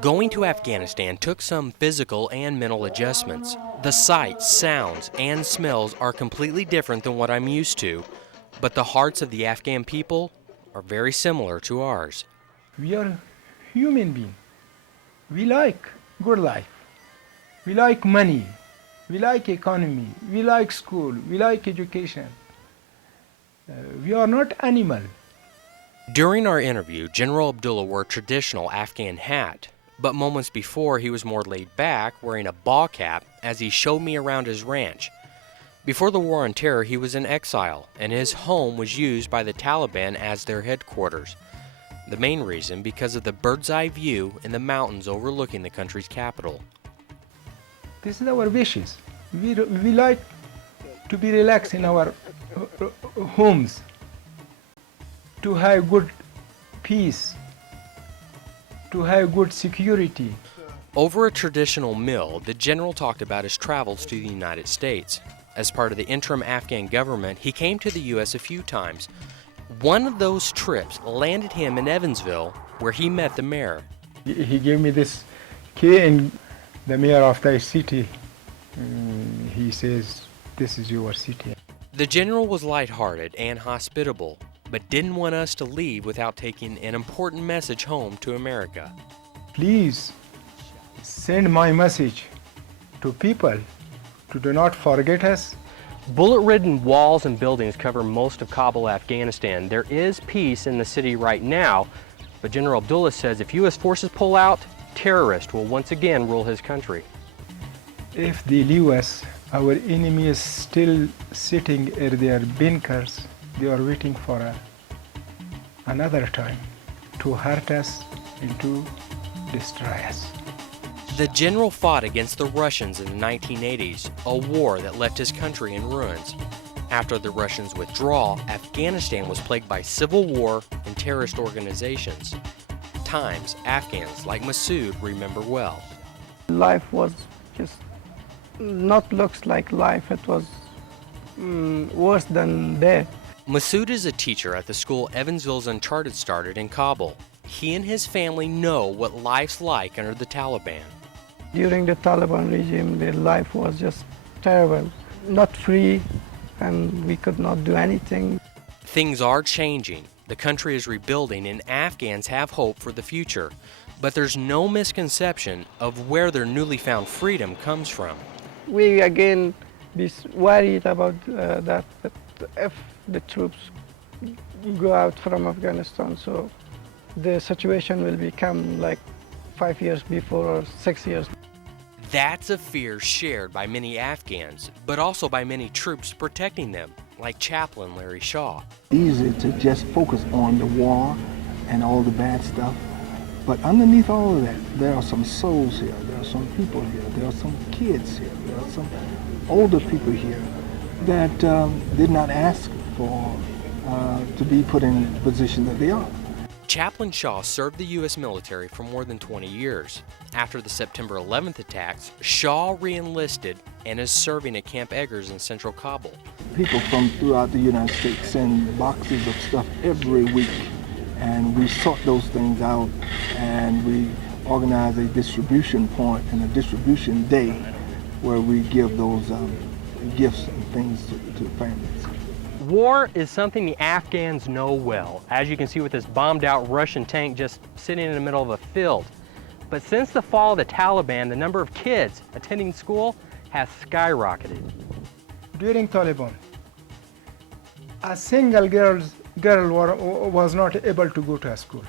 Going to Afghanistan took some physical and mental adjustments. The sights, sounds, and smells are completely different than what I'm used to, but the hearts of the Afghan people are very similar to ours. We are human beings. We like good life. We like money. We like economy. We like school. We like education. We are not animal. During our interview, General Abdullah wore a traditional Afghan hat, but moments before he was more laid back, wearing a ball cap as he showed me around his ranch. Before the War on Terror, he was in exile, and his home was used by the Taliban as their headquarters. The main reason because of the bird's eye view in the mountains overlooking the country's capital. This is our wishes. We like to be relaxed in our homes, to have good peace, to have good security. Over a traditional meal, the general talked about his travels to the United States. As part of the interim Afghan government, he came to the U.S. a few times. One of those trips landed him in Evansville, where he met the mayor. He gave me this key, and the mayor of the city, he says, "This is your city." The general was lighthearted and hospitable, but didn't want us to leave without taking an important message home to America. Please send my message to people to do not forget us. Bullet-ridden walls and buildings cover most of Kabul, Afghanistan. There is peace in the city right now, but General Abdullah says if U.S. forces pull out, terrorists will once again rule his country. If they leave us, our enemy is still sitting at their bunkers. They are waiting for another time to hurt us and to destroy us. The general fought against the Russians in the 1980s, a war that left his country in ruins. After the Russians' withdrawal, Afghanistan was plagued by civil war and terrorist organizations. Times Afghans like Masood remember well. Life was just not looks like life. It was worse than death. Masood is a teacher at the school Evansville's Uncharted started in Kabul. He and his family know what life's like under the Taliban. During the Taliban regime, their life was just terrible. Not free, and we could not do anything. Things are changing. The country is rebuilding, and Afghans have hope for the future. But there's no misconception of where their newly found freedom comes from. We again be worried about that if the troops go out from Afghanistan, so the situation will become like 5 years before or 6 years. That's a fear shared by many Afghans, but also by many troops protecting them, like Chaplain Larry Shaw. Easy to just focus on the war and all the bad stuff, but underneath all of that, there are some souls here, there are some people here, there are some kids here, there are some older people here that did not ask for to be put in the position that they are. Chaplain Shaw served the U.S. military for more than 20 years. After the September 11th attacks, Shaw re-enlisted and is serving at Camp Eggers in central Kabul. People from throughout the United States send boxes of stuff every week, and we sort those things out, and we organize a distribution point and a distribution day where we give those gifts and things to families. War is something the Afghans know well, as you can see with this bombed-out Russian tank just sitting in the middle of a field. But since the fall of the Taliban, the number of kids attending school has skyrocketed. During Taliban, a single girl was not able to go to school.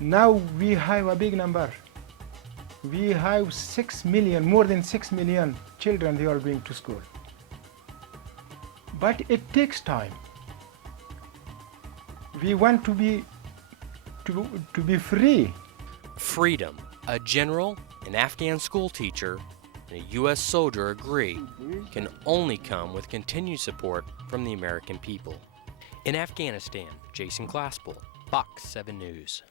Now we have a big number. We have 6 million, more than 6 million children who are going to school. But it takes time. We want to be free. Freedom. A general, an Afghan school teacher, and a U.S. soldier agree can only come with continued support from the American people. In Afghanistan, Jason Claspell, Fox 7 News.